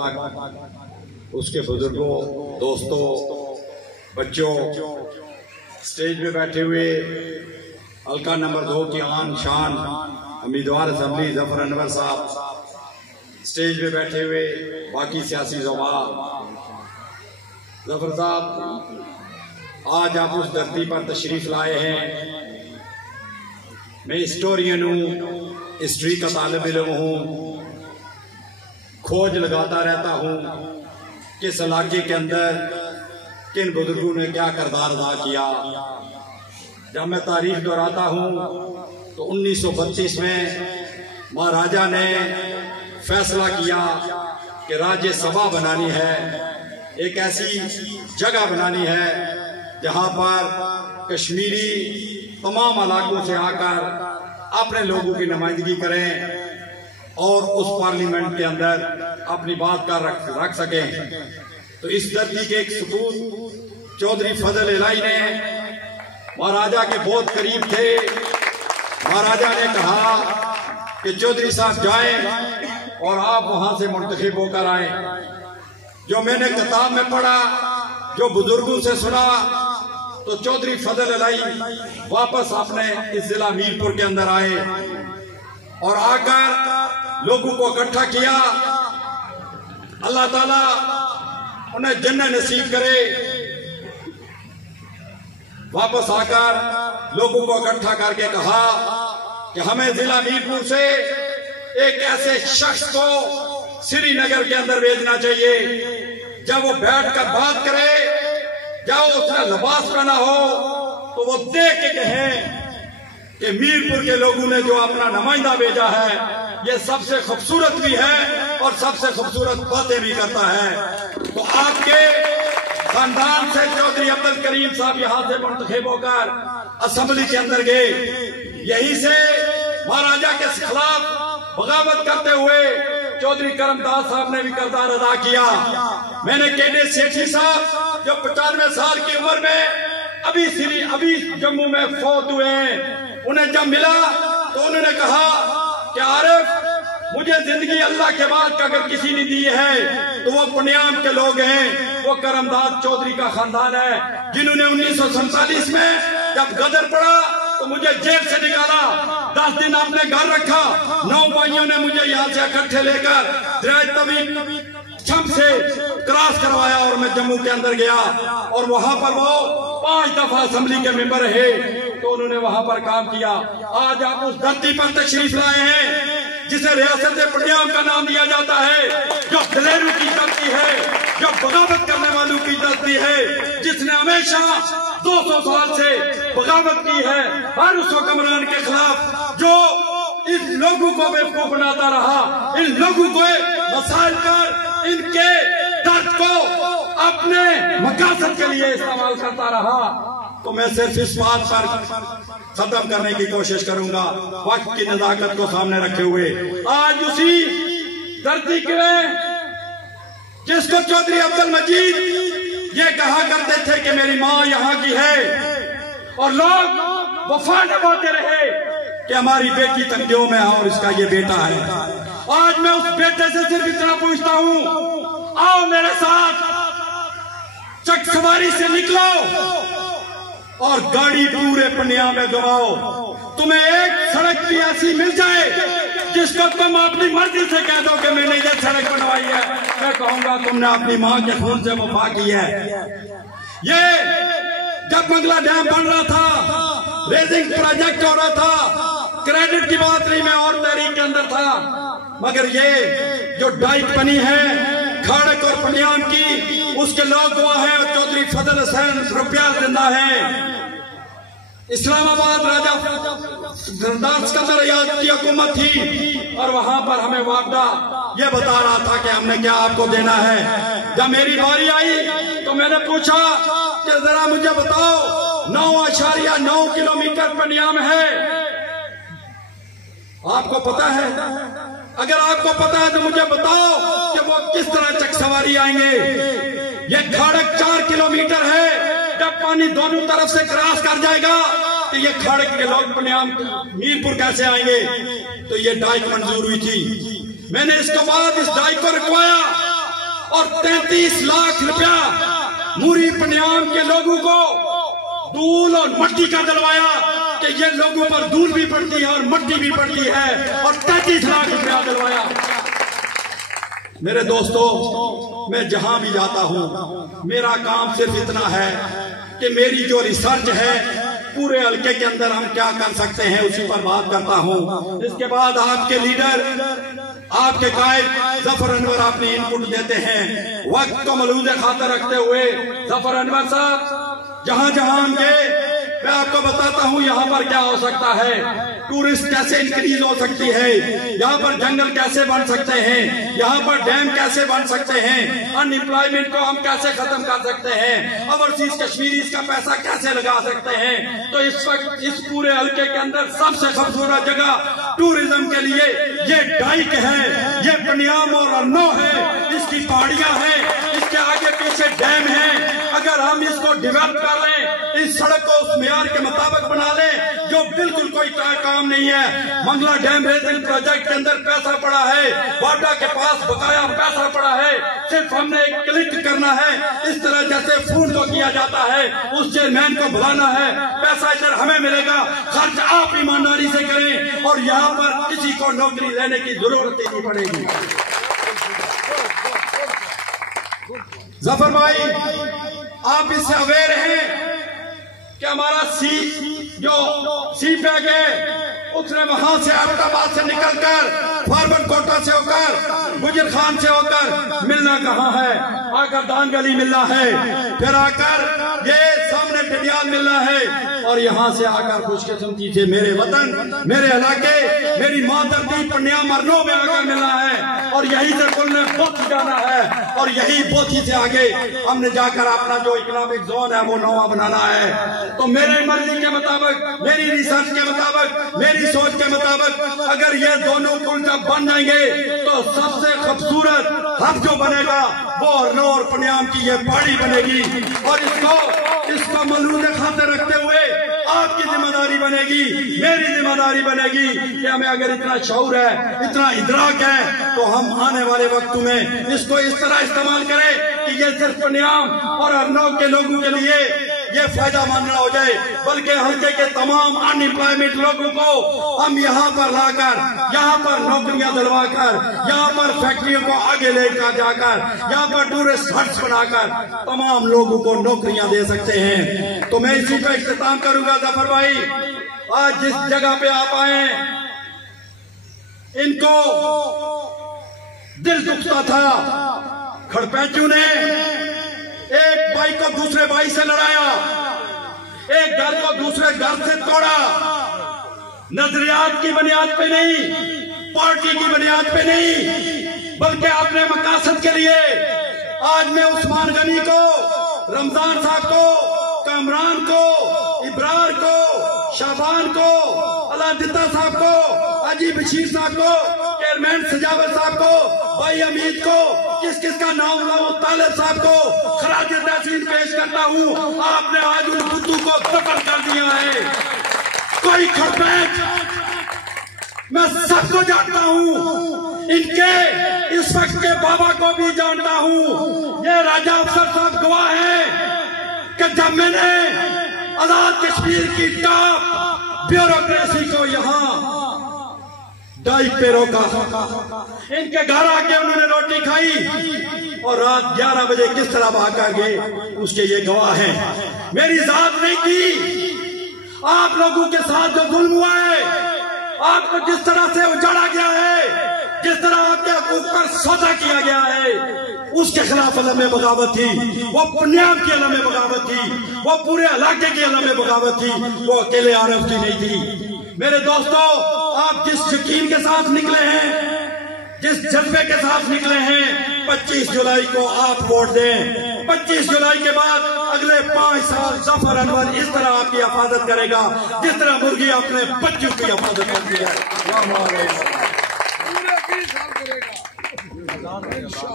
तक उसके बुजुर्गों, दोस्तों, बच्चों, स्टेज पे बैठे हुए हल्का नंबर 2 की आन शान उम्मीदवार असेंबली जफर अनवर साहब, स्टेज पे बैठे हुए बाकी सियासी ज़ुमा। जफर साहब, आज आप उस धरती पर तशरीफ लाए हैं। मैं हिस्टोरियन हूँ, हिस्ट्री का तालिब इल्म हूँ, खोज लगाता रहता हूँ किस इलाके के अंदर किन बुजुर्गों ने क्या किरदार अदा किया। जब मैं तारीख दोहराता हूँ तो 1932 में महाराजा ने फैसला किया कि राज्यसभा बनानी है, एक ऐसी जगह बनानी है जहां पर कश्मीरी तमाम इलाकों से आकर अपने लोगों की नुमाइंदगी करें और उस पार्लियामेंट के अंदर अपनी बात का रख सकें। तो इस धरती के एक सपूत चौधरी फजल इलाही ने महाराजा के बहुत करीब थे। महाराजा ने कहा कि चौधरी साहब जाएं और आप वहां से मुंतखब होकर आए। जो मैंने किताब में पढ़ा, जो बुजुर्गों से सुना, तो चौधरी फजल इलाही वापस अपने इस जिला मीरपुर के अंदर आए और आकर लोगों को इकट्ठा किया। अल्लाह ताला उन्हें जन्नत नसीब करे। वापस आकर लोगों को इकट्ठा करके कहा कि हमें जिला मीरपुर से एक ऐसे शख्स को श्रीनगर के अंदर भेजना चाहिए, जब वो बैठकर बात करे, जब उसने लिबास पहना हो तो वो देख के कहे कि मीरपुर के लोगों ने जो अपना नुमाइंदा भेजा है ये सबसे खूबसूरत भी है और सबसे खूबसूरत बातें भी करता है। तो आपके खानदान से चौधरी अब्दुल करीम साहब यहाँ से मुंतखब होकर असेंबली के अंदर गए। यहीं से महाराजा के खिलाफ बगावत करते हुए चौधरी करमदास साहब ने भी किरदार अदा किया। मैंने केने सेठी साहब जो 95 साल की उम्र में अभी जम्मू में फौत हुए हैं, उन्हें जब मिला तो उन्होंने कहा कि आरिफ, मुझे जिंदगी अल्लाह के बाद का अगर किसी ने दी है तो वो पुण्याम के लोग हैं, वो करमदास चौधरी का खानदान है, जिन्होंने 1947 में जब गदर पड़ा तो मुझे जेल से निकाला, 10 दिन आपने घर रखा, 9 भाइयों ने मुझे यहाँ से इकट्ठे लेकर छम से क्रॉस करवाया और मैं जम्मू के अंदर गया और वहां पर वो 5 दफा असेंबली के मेंबर रहे, तो उन्होंने वहां पर काम किया। आज आप उस धरती पर तशरीफ लाए हैं जिसे रियासत पंजाब का नाम दिया जाता है, जो दलेरों की धरती है, जो बगावत करने वालों की धरती है, जिसने हमेशा 200 साल से बगावत की है हर उस हुक्मरान के खिलाफ जो इन लोगों को बेवकूफ बनाता रहा, इन लोगों को मसाइल पर इनके दर्द को अपने मकासद के लिए इस्तेमाल करता रहा। तो मैं सिर्फ इस बात पर खत्म करने की कोशिश करूंगा, वक्त की नजाकत को सामने रखे हुए, आज उसी धरती के जिसको चौधरी अब्दुल मजीद ये कहा करते थे कि मेरी माँ यहाँ की है, और लोग वफा निभाते रहे कि हमारी बेटी तंगियों में है और इसका ये बेटा है। आज मैं उस बेटे से सिर्फ इतना पूछता हूँ, आओ मेरे साथ चक सवारी से निकलो और गाड़ी पूरे पंजाब में घुमाओ। तुम्हें एक सड़क भी ऐसी मिल जाए जिसको तुम अपनी मर्जी से कह दो कि मैंने ये सड़क बनवाई है, मैं कहूंगा तुमने अपनी माँ के खून से वफा की है। ये जब मंगला डैम बन रहा था, रेजिंग प्रोजेक्ट हो रहा था, क्रेडिट की बात नहीं, मैं और तहरीक के अंदर था, मगर ये जो डाइट बनी है खड़क और पंजाब की, उसके लोग गवाह हैं और चौधरी फजल हुसैन रुपया जिंदा है। इस्लामाबाद राजा सिकंदर याद की हुकूमत थी और वहां पर हमें वापदा ये बता रहा था कि हमने क्या आपको देना है। जब मेरी बारी आई तो मैंने पूछा कि जरा मुझे बताओ 9.9 किलोमीटर पंजाब है, आपको पता है? अगर आपको पता है तो मुझे बताओ कि वो किस तरह चक सवारी आएंगे। ये खड़क 4 किलोमीटर है, जब पानी दोनों तरफ से क्रॉस कर जाएगा तो ये खड़क के लोग पंजाब मीरपुर कैसे आएंगे? तो ये डाइक मंजूर हुई थी। मैंने इसके बाद इस डाइक को रुकवाया और 33 लाख रुपया मुरी पन्याम के लोगों को धूल और मट्टी का दिलवाया कि ये लोगों पर धूल भी पड़ती है और मट्टी भी पड़ती है, और 33 लाख रुपया दिलवाया। मेरे दोस्तों, मैं जहां भी जाता हूं मेरा काम सिर्फ इतना है कि मेरी जो रिसर्च है पूरे हल्के के अंदर हम क्या कर सकते हैं उसी पर बात करता हूं। इसके बाद आपके लीडर, आपके कायद जफर अनवर अपनी इनपुट देते हैं। वक्त को मलूज़े खातर रखते हुए जफर अनवर साहब जहां जहां हम गए मैं आपको बताता हूं यहाँ पर क्या हो सकता है, टूरिस्ट कैसे इंक्रीज हो सकती है, यहाँ पर जंगल कैसे बन सकते हैं, यहाँ पर डैम कैसे बन सकते हैं, अनएम्प्लॉयमेंट को हम कैसे खत्म कर सकते हैं, ओवरसीज कश्मीरीज का पैसा कैसे लगा सकते हैं। तो इस वक्त इस पूरे हल्के के अंदर सबसे खूबसूरत जगह टूरिज्म के लिए ये डाइक है, ये पन्याम और अन्नो है, इसकी पहाड़ियां हैं, इसके आगे पीछे डैम है। अगर हम इसको डेवलप कर लें, इस सड़क को उस मेयार के मुताबिक बना लें जो बिल्कुल कोई काम नहीं है। मंगला डैम रेजिंग प्रोजेक्ट के अंदर पैसा पड़ा है, वाडा के पास बकाया पैसा पड़ा है, सिर्फ हमने एक क्लिक करना है। इस तरह जैसे फोन को किया जाता है, उस चेयरमैन को बुलाना है, पैसा इधर हमें मिलेगा, खर्च आप ईमानदारी से करें और यहाँ पर किसी को नौकरी लेने की जरूरत ही नहीं पड़ेगी। जफर भाई, आप इससे अवेयर हैं कि हमारा सी पैक है, उसने वहां से अहमदाबाद से निकलकर फार्मर कोटा से होकर गुजर खान से होकर मिलना कहाँ है, आकर दान गली मिलना है, फिर आकर ये सामने डिडियाल मिलना है, और यहाँ से आकर खुशकिस्मती से मेरे वतन, मेरे इलाके, मेरी माँ धरती पन्याम मरनो में आकर मिलना है, और यही से बोलने बोथी जाना है, और यही बोथी से आगे हमने जाकर अपना जो इकोनॉमिक जोन है वो नवा बनाना है। तो मेरे मर्जी के मुताबिक, मेरी रिसर्च के मुताबिक, मेरी सोच के मुताबिक अगर ये दोनों पुल जब बन जाएंगे तो सबसे खूबसूरत हब जो बनेगा वो अन्नो और पन्याम की ये पहाड़ी बनेगी, और इसको मलूज़े खाते रखते हुए आपकी जिम्मेदारी बनेगी, मेरी जिम्मेदारी बनेगी कि हमें अगर इतना शऊर है, इतना इदराक है, तो हम आने वाले वक्त में इसको इस तरह इस्तेमाल करें कि ये सिर्फ पन्याम और अन्नो के लोगों के लिए ये फायदा मंद न हो जाए, बल्कि हल्के के तमाम अनएम्प्लॉयमेंट लोगों को हम यहाँ पर लाकर, यहाँ पर नौकरियां दिलवाकर, यहाँ पर फैक्ट्रियों को आगे लेकर जाकर, यहाँ पर टूरिस्ट हट्स बनाकर तमाम लोगों को नौकरियां दे सकते हैं। तो मैं इसी पर इख्तिताम करूंगा। जफर भाई, आज जिस जगह पे आप आए, इनको दिल दुखता था, खड़पैंचू ने एक भाई को दूसरे भाई से लड़ाया, एक घर को दूसरे घर से तोड़ा, नजरियात की बुनियाद पे नहीं, पार्टी की बुनियाद पे नहीं, बल्कि अपने मकासद के लिए। आज मैं उस्मान गनी को, रमजान साहब को, कामरान को, इब्रार को, शाबान को, अलादिता साहब को, अजी बशीर साहब को, चेयरमैन सजावत साहब को, भाई अमीद को, किस किस का नाम तालिब साहब को खराज तहसीन पेश करता हूँ। आपने आज उन बुद्धू को दफन कर दिया है। कोई खड़पैंच, मैं सबको जानता हूँ, इनके इस वक्त के बाबा को भी जानता हूँ। ये राजा अफसर साहब गवाह है कि जब मैंने आजाद कश्मीर की टॉप ब्यूरोक्रेसी को यहाँ डाइक पे रोका, इनके घर आके उन्होंने रोटी खाई और रात 11 बजे किस तरह भाग गए, उसके ये गवाह हैं। मेरी जात नहीं थी, आप लोगों के साथ जो जुल्म हुआ है, आपको जिस तरह से उजाड़ा गया है, जिस तरह आपके हकूक पर सौदा किया गया है, उसके खिलाफ अलम बगावत थी। वो पन्याम की अलम बगावत थी, वो पूरे इलाके की अलम बगावत थी, वो अकेले आरफ की नहीं थी। मेरे दोस्तों, आप जिस यकीन के साथ निकले हैं, जिस जज्बे के साथ निकले हैं, 25 जुलाई को आप वोट दें। 25 जुलाई के बाद अगले 5 साल जफर अनवर इस तरह आपकी हिफाजत करेगा जिस तरह मुर्गी अपने बच्चों की हिफाजत करती है।